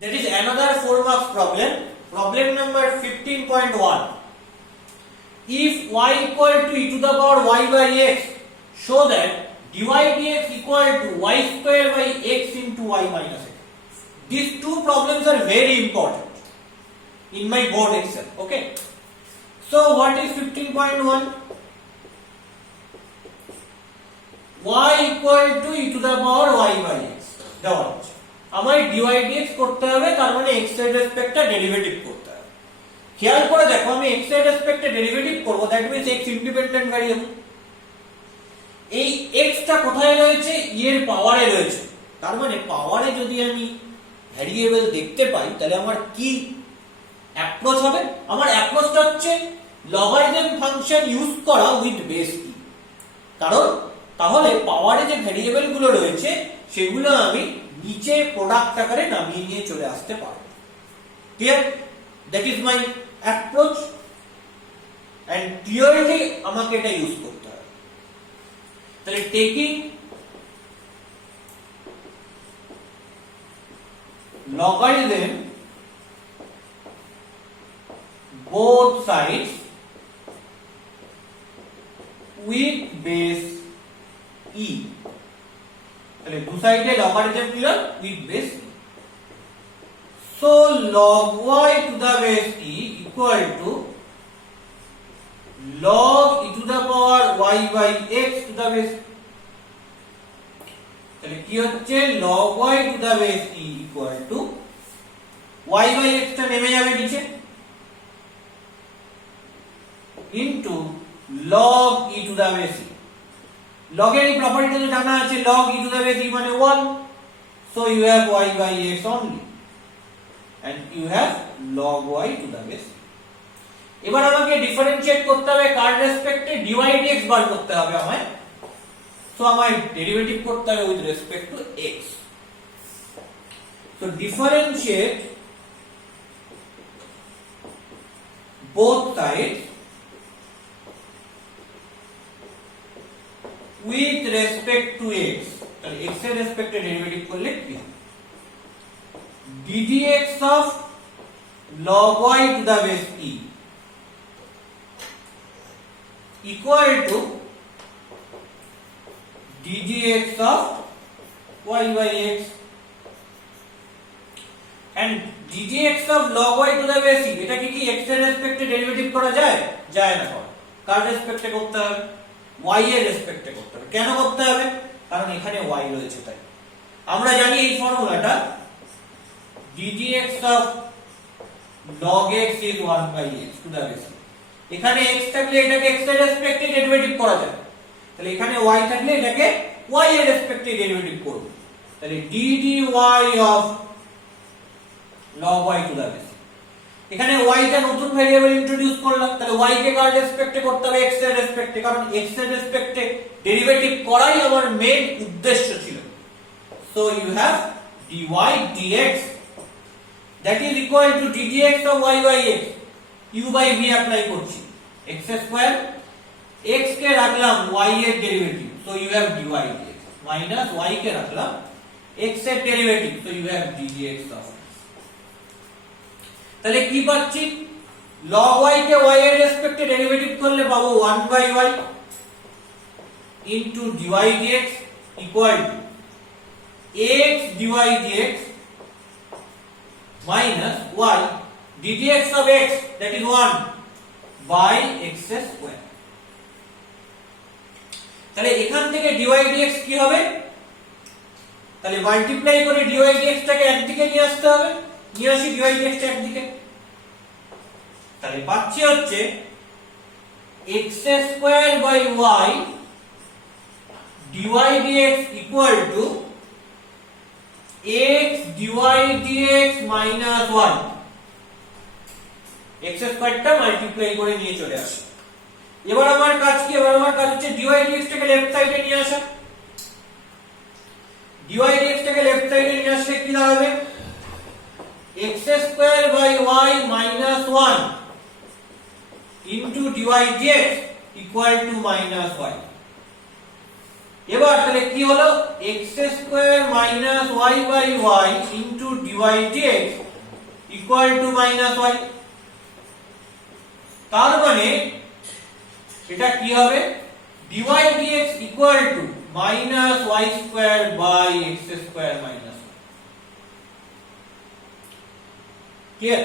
That is another 4 marks problem. Problem number 15.1. If y equal to e to the power y by x, show that dy dx equal to y square by x into y minus x. These two problems are very important in my board Excel. Okay. So what is 15.1? y equal to e to the power y by x. দেওয়া আছে আমার dy dx করতে হবে, তার মানে x এর রেসপেক্টে derivative করতে হবে। খেয়াল করে দেখো, আমি x এর রেসপেক্টে ডেরিভেটিভ করব, that means x independent variable. এই x টা কোথায় রয়েছে? e এর পাওয়ারে রয়েছে। তার মানে পাওয়ারে যদি আমি ভ্যারিয়েবল দেখতে পাই, তাহলে আমার কি অ্যাপ্রোচ হবে? আমার অ্যাপ্রোচটা হচ্ছে লগারিদম ফাংশন ইউজ করা উইথ বেস e। কারণ তাহলে পাওয়ারে যে ভ্যারিয়েবল গুলো রয়েছে সেগুলো আমি নিচে প্রোডাক্ট আকারে নামিয়ে নিয়ে চলে আসতে পারবো। Clear? That is my approach and clearly আমাকে এটা ইউজ করতে হবে। তাহলে taking logarithm both sides with base e, তাহলে দু সাইডে লগারিদম নিলাম with base e, so log y to the base e equal to log e to the power y by x to the base e। তাহলে কি হচ্ছে? log y to the base e equal to y by x টা নেমে যাবে নিচে into log e to the base e। log এর এই প্রপার্টিটা তো জানা আছে, log e to the base e মানে 1, so you have y by x only and you have log y to the base e। এবার আমাকে ডিফারেন্সিয়েট করতে হবে কার রেসপেক্টে? dy dx বার করতে হবে আমায়। So আমায় ডেরিভেটিভ করতে হবে with respect to x. So differentiate both sides with respect to x. তাহলে x এর রেসপেক্টে ডেরিভেটিভ করলে কি হবে? ddx of log y to the base e equal to ddx of y by x and ddx of log y to the base e, এটা কি x এর রেসপেক্টে derivative করা যায়? যায় না। কার রেসপেক্টে করতে হবে? y এর রেসপেক্টে করতে হবে। কেন করতে হবে? কারণ এখানে y রয়েছে তাই। আমরা জানি এই ফর্মুলাটা ddx of log x is 1 by x to the base e। এখানে x থাকলে এটাকে x এর রেসপেক্টে ডেরিভেটিভ করা যায়, তাহলে এখানে y থাকলে এটাকে y এর রেসপেক্টে ডেরিভেটিভ করব। তাহলে dy of log y to the base, এখানে y টা নতুন ভেরিয়েবল ইন্ট্রোডিউস করলাম, তাহলে y কে কার রেসপেক্টে করতে হবে? x এর রেসপেক্টে, কারণ x এর রেসপেক্টে ডেরিভেটিভ করাই আমার মেইন উদ্দেশ্য ছিল। So you have dy dx that is equal to ddx of y by x, u by v apply করছি, x স্কয়ার, x কে রাখলাম y এর derivative, so you have dy dx, minus y কে রাখলাম x এর derivative, so you have ddx of x। তাহলে কি পাচ্ছি? log y কে y এর রেসপেক্টে ডেরিভেটিভ করলে পাবো 1 by y into dy dx equal to x dy dx minus y ddx of x, that is 1 by x square। তাহলে এখান থেকে dy dx কি হবে? তাহলে মাল্টিপ্লাই করে dy dx টাকে একদিকে নিয়ে আসতে হবে, নিয়ে আসি dy dx টা একদিকে, তাহলে পাচ্ছি হচ্ছে x square by y dy dx equal to x dy dx minus 1। x স্কয়ারটা multiply করে নিয়ে চলে আসে। এবার আমার কাজ কি? এবার আমার কাজ হচ্ছে dy dx টাকে লেফট সাইডে নিয়ে আসা। dy dx টাকে লেফট সাইডে নিয়ে আসলে কি দাঁড়াবে? x square by y minus 1 into dy dx equal to minus y। এবার তাহলে কি হলো x square minus y by y into dy dx equal to minus y। তার মানে এটা কি হবে dy dx equal to minus y square by x square minus y। Clear?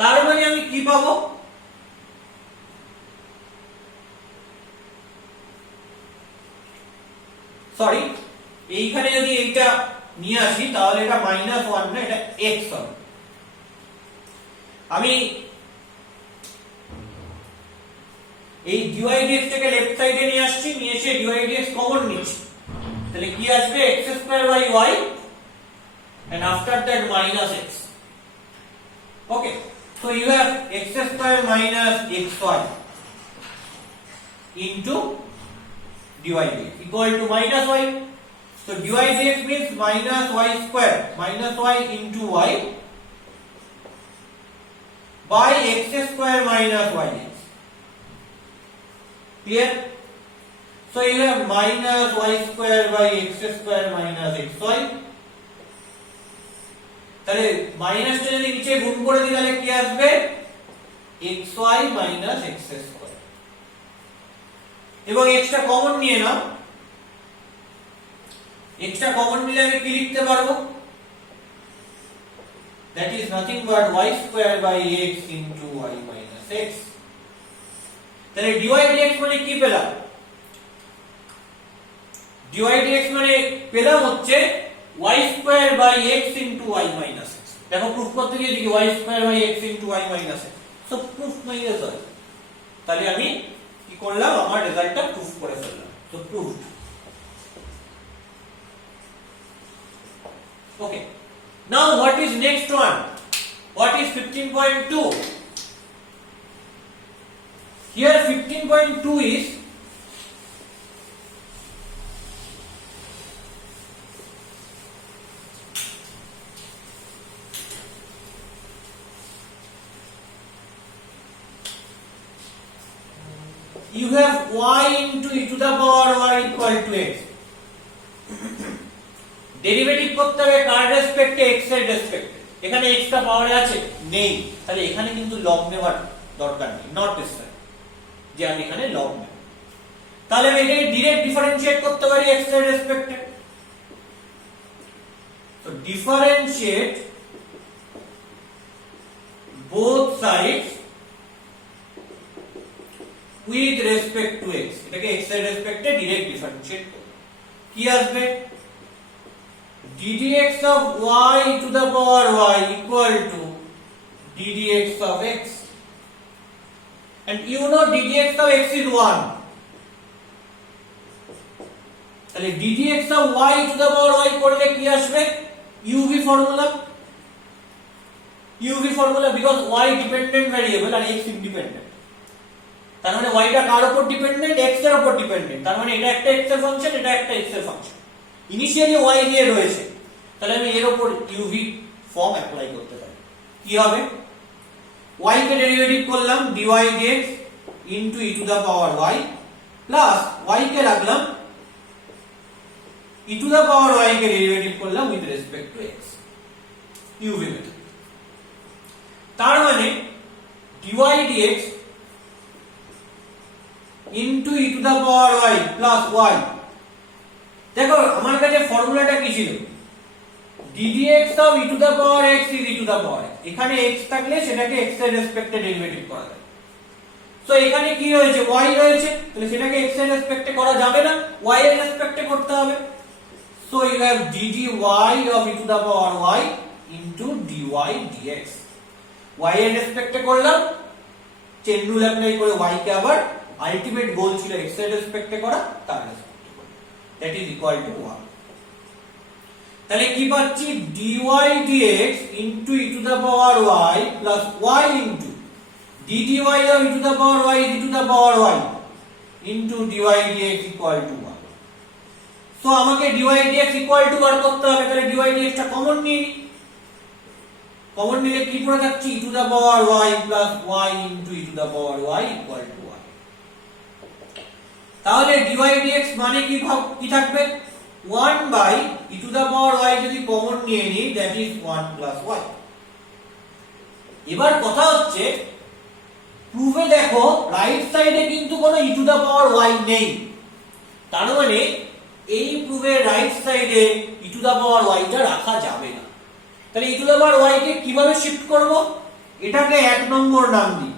তার মানে আমি কি পাবো সরি এইখানে যদি এইটা নিয়ে আসি তাহলে এটা মাইনাস ওয়ান না এটা এক্স হবে। আমি এই ডিওয়াই ডিএক্স টাকে লেফট সাইডে নিয়ে আসছি, নিয়ে এসে ডিওয়াই ডিএক্স কমন নিচ্ছি, তাহলে কি আসবে x square by y and after that minus x. Okay, so you have x square minus xy into dy dx equal to minus y. So dy dx means minus y square minus y into y by x square minus y dx. Clear? So you have minus y square by x square minus xy. তাহলে মাইনাসটা যদি নিচে গুণ করে দিই তাহলে কি আসবে xy minus x square এবং x টা কমন নিয়ে নাও। x টা কমন নিলে আমি কি লিখতে পারবো that is nothing but y square by x into y minus x। তাহলে dy dx মানে কি পেলাম dy dx মানে পেলাম হচ্ছে y square by x into y minus x। দেখো প্রুফ করতে গিয়ে দেখি y square by x into y minus x, so proof my result. তাহলে আমি কি করলাম আমার রেজাল্টটা প্রুফ করে ফেললাম, তো proofed. Okay, now what is next one, what is 15.2? Here 15.2 is you have y into e to the power y equal to x. Derivative করতে হবে কার রেসপেক্টে x এর রেসপেক্টে। এখানে x টা পাওয়ারে আছে নেই, তাহলে এখানে কিন্তু লগ নেওয়ার দরকার নেই, নট নেসেসারি যে আমি এখানে লগ নেব। তাহলে আমি এটাকে ডাইরেক্ট ডিফারেন্সিয়েট করতে পারি x এর রেসপেক্টে। তো differentiate both sides with respect to x, এটাকে x এর রেসপেক্টে ডাইরেক্ট ডিফারেন্সিয়েট করব। কি আসবে ddx of y to the power y equal to ddx of x, and you know ddx of x is 1, তাহলে ddx of y to the power y করলে কি আসবে uv formula, uv formula because y dependent variable আর x independent। তার মানে y টা কার উপর dependent x এর উপর ডিপেন্ডেন্ট, তার মানে এটা একটা x এর ফাংশন, এটা একটা x এর ফাংশন, ইনিশিয়ালি y দিয়ে রয়েছে, তাহলে আমি এর উপর uv ফর্ম অ্যাপ্লাই করতে পারি। কি হবে y কে ডেরিভেটিভ করলাম dy dx into e to the power y plus y কে রাখলাম e to the power y K derivative করলাম with respect to x, uv method. তার মানে dy dx into e to the power y plus y। দেখো আমার কাছে ফর্মুলাটা কি ছিল ddx of e to the power x is e to the power x, এখানে x থাকলে সেটাকে x এর রেসপেক্টে ডেরিভেটিভ করা যায়। সো এখানে কি রয়েছে y রয়েছে, তাহলে সেটাকে x এর রেসপেক্টে করা যাবে না, y এর রেসপেক্টে করতে হবে। So you have dy of e to the power y into dy dx, y এর রেসপেক্টে করলাম, চেন রুল অ্যাপ্লাই করে y কে আবার আলটিমেট গোল ছিল x এর রেসপেক্টে করা, তার রেসপেক্টে করা, দ্যাট ইজ ইকুয়াল টু 1। তাহলে কি পাচ্ছি dy dx into e to the power y plus y into ddy of e to the power y is e to the power y into dy dx equal to 1। So আমাকে dy dx equal to বার করতে হবে, তাহলে dy dx টা common নিই, common নিলে কি পড়ে থাকছে e to the power y plus y into e to the power y equal to 1। তাহলে dy dx মানে কি থাকবে 1 by e to the power y যদি কমন নিয়ে নিই দ্যাট ইজ 1 প্লাস y। এবার কথা হচ্ছে প্রুফে দেখো রাইট সাইডে কিন্তু কোনো e to the power y নেই, তার মানে এই প্রুফের রাইট সাইডে e to the power y টা রাখা যাবে না। তাহলে e to the power y কে কিভাবে শিফট করব, এটাকে 1 নম্বর নাম দিই।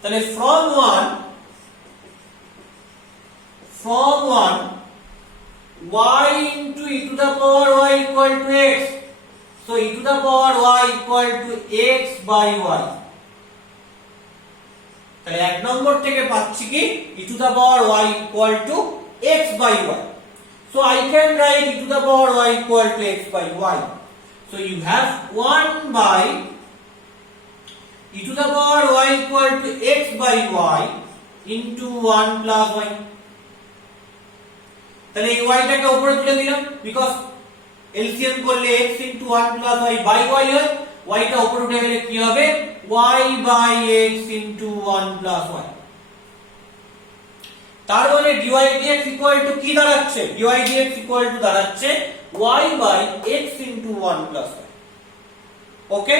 তাহলে from 1 y into e to the power y equal to x, so e to the power y equal to x by y। তাহলে 1 নম্বর থেকে পাচ্ছি কি e to the power y equal to x by y, so I can write e to the power y equal to x by y, so you have 1 by e to the power y equal to x by y into 1 plus y। তাহলে এই y টাকে উপরে তুলে দিলাম, because LCM করলে x into 1 plus y by y হয়, y টা উপরে উঠে গেলে কি হবে y by x into 1 plus y। তার মানে dy dx equal to কি দাঁড়াচ্ছে, dy dx equal to দাঁড়াচ্ছে y by x into 1 plus y। Okay,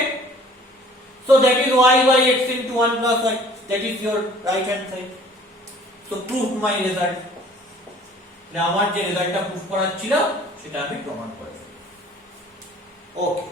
so that is y by x into 1 plus y, that is your right hand side, so prove my result। আমার যে রেজাল্টটা proof করার ছিল সেটা আমি প্রমাণ করেছি। ওকে।